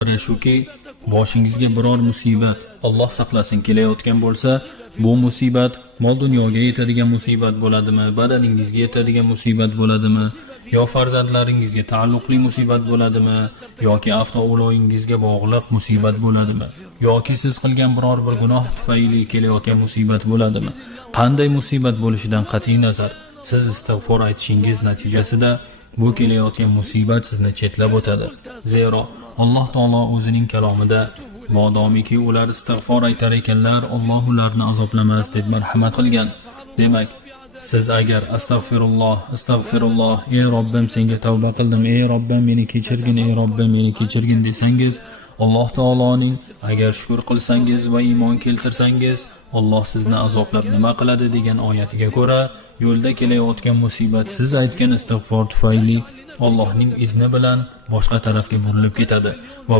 Biri shuki, boshingizga biror musibat, Alloh saqlasin, kelayotgan bo'lsa, bu musibat mol dunyoga yetadigan musibat bo'ladimi, badaningizga yetadigan musibat bo'ladimi, yo farzandlaringizga taalluqli musibat bo'ladimi, yoki avtoulog'ingizga bog'liq musibat bo'ladimi, yoki siz qilgan biror bir gunoh tufayli kelayotgan musibat bo'ladimi? Qanday musibat bo'lishidan qat'iy nazar, siz istig'for aytishingiz natijasida bu kelayotgan musibat sizni chetlab o'tadi. Zero Alloh taolo o'zining kalomida modomiki ular istig'for aytar ekanlar, Alloh ularni azoblamas deb marhamat qilgan. Demak, siz agar astag'firulloh, ey Robbim senga tavba qildim, ey Robbim meni kechirgin, ey Robbim meni kechirgin desangiz, Alloh taoloning agar shukr qilsangiz va iymon keltirsangiz, Alloh sizni azoblab nima qiladi degan oyatiga ko'ra, yo'lda kelayotgan musibat siz aytgan istig'for tufayli Allohning izni bilan boshqa tarafga burilib ketadi va